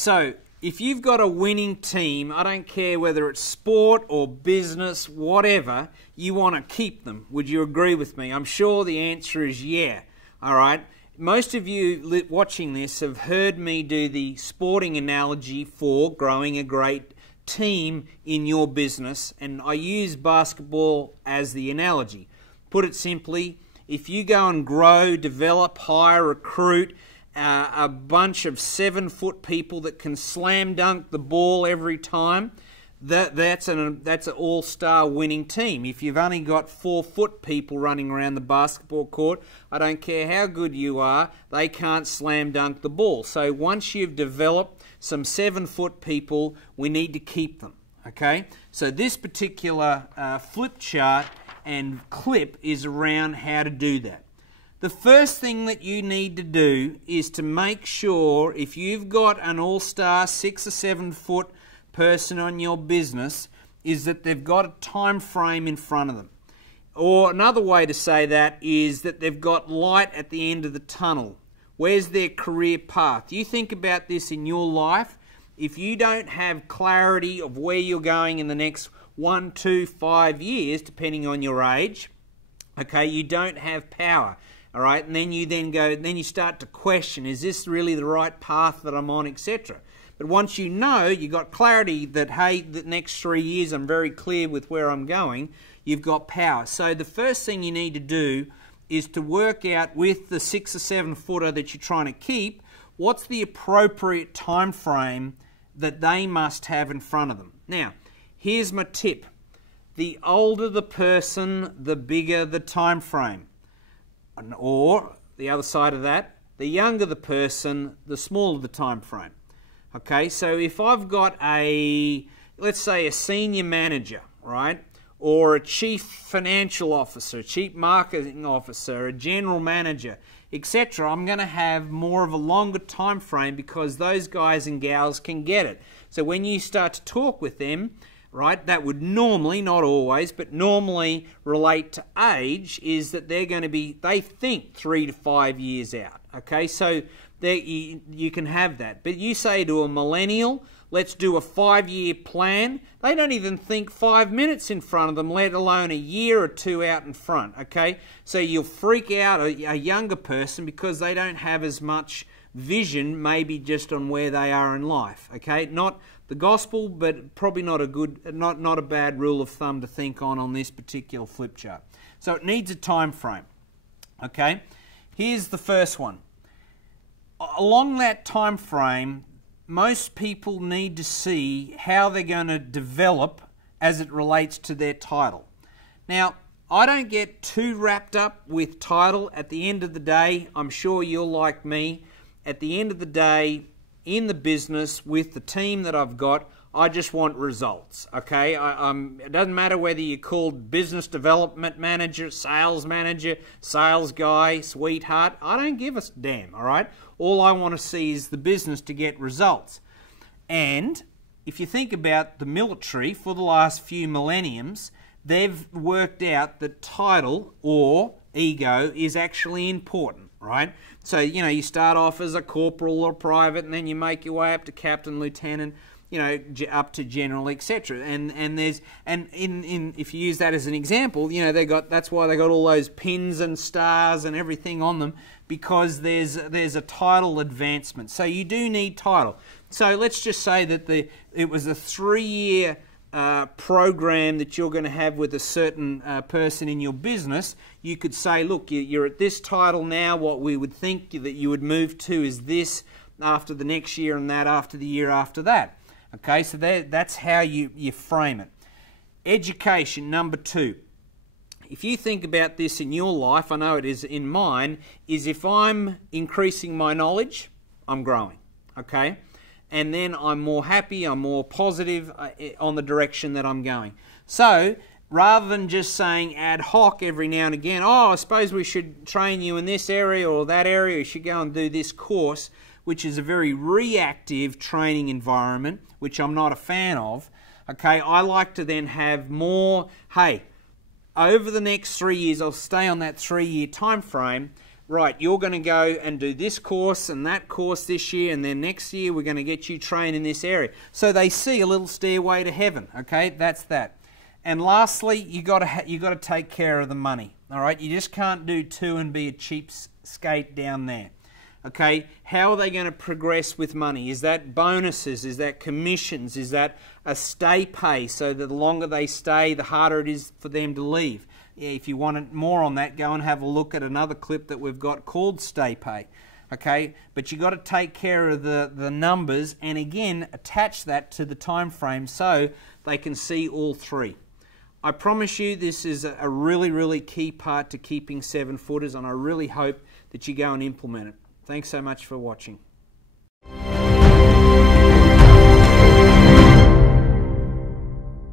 So, if you've got a winning team, I don't care whether it's sport or business, whatever, you want to keep them. Would you agree with me? I'm sure the answer is yeah. All right. Most of you watching this have heard me do the sporting analogy for growing a great team in your business, and I use basketball as the analogy. Put it simply, if you go and grow, develop, hire, recruit a bunch of 7-foot people that can slam dunk the ball every time, that's an all-star winning team. If you've only got 4-foot people running around the basketball court, I don't care how good you are, they can't slam dunk the ball. So once you've developed some 7-foot people, we need to keep them. Okay? So this particular flip chart and clip is around how to do that. The first thing that you need to do is to make sure, if you've got an all-star 6 or 7-foot person on your business, is that they've got a time frame in front of them. Or another way to say that is that they've got light at the end of the tunnel. Where's their career path? You think about this in your life. If you don't have clarity of where you're going in the next 1, 2, 5 years, depending on your age, okay, you don't have power. All right, and then you start to question, is this really the right path that I'm on, etc. But once you know, you've got clarity that, hey, the next 3 years I'm very clear with where I'm going, you've got power. So the first thing you need to do is to work out with the 6 or 7 footer that you're trying to keep, what's the appropriate time frame that they must have in front of them. Now, here's my tip. The older the person, the bigger the time frame. Or, the other side of that, the younger the person, the smaller the time frame. Okay, so if I've got let's say a senior manager, right, or a chief financial officer, chief marketing officer, a general manager, etc., I'm going to have more of a longer time frame because those guys and gals can get it. So when you start to talk with them, right, that would normally, not always, but normally relate to age, is that they're going to be, they think 3 to 5 years out. Okay, so you can have that. But you say to a millennial, let's do a 5-year plan, they don't even think 5 minutes in front of them, let alone a year or 2 out in front. Okay, so you'll freak out a younger person because they don't have as much vision, maybe just on where they are in life. Okay, not the gospel, but probably not a bad rule of thumb to think on this particular flip chart. So it needs a time frame. Okay, here's the first one. Along that time frame, most people need to see how they're going to develop as it relates to their title. Now, I don't get too wrapped up with title. At the end of the day, I'm sure you're like me. At the end of the day, in the business with the team that I've got, I just want results. Okay, it doesn't matter whether you're called business development manager, sales guy, sweetheart. I don't give a damn. All right, all I want to see is the business to get results. And if you think about the military for the last few millenniums, they've worked out that title or ego is actually important, right? So, you know, you start off as a corporal or private, and then you make your way up to captain, lieutenant, you know, up to general, etc. And if you use that as an example, you know, that's why they got all those pins and stars and everything on them, because there's a title advancement. So you do need title. So let's just say that it was a 3-year program that you're going to have with a certain person in your business. You could say, look, you're at this title now, what we would think that you would move to is this after the next year, and that after the year after that. Okay, so that's how you frame it. Education, number 2. If you think about this in your life, I know it is in mine, is if I'm increasing my knowledge, I'm growing. Okay? And then I'm more happy, I'm more positive on the direction that I'm going. So, rather than just saying ad hoc every now and again, oh, I suppose we should train you in this area or that area, you should go and do this course, which is a very reactive training environment, which I'm not a fan of. Okay, I like to then have more, hey, over the next 3 years, I'll stay on that 3-year time frame, right, you're going to go and do this course and that course this year, and then next year we're going to get you trained in this area. So they see a little stairway to heaven, okay? That's that. And lastly, you got to take care of the money, all right? You just can't do two and be a cheapskate down there. Okay, how are they going to progress with money? Is that bonuses? Is that commissions? Is that a stay pay, so that the longer they stay, the harder it is for them to leave? If you want more on that, go and have a look at another clip that we've got called Stay Pay. Okay, but you've got to take care of the numbers, and again, attach that to the time frame so they can see all three. I promise you this is a really, really key part to keeping 7-footers, and I really hope that you go and implement it. Thanks so much for watching.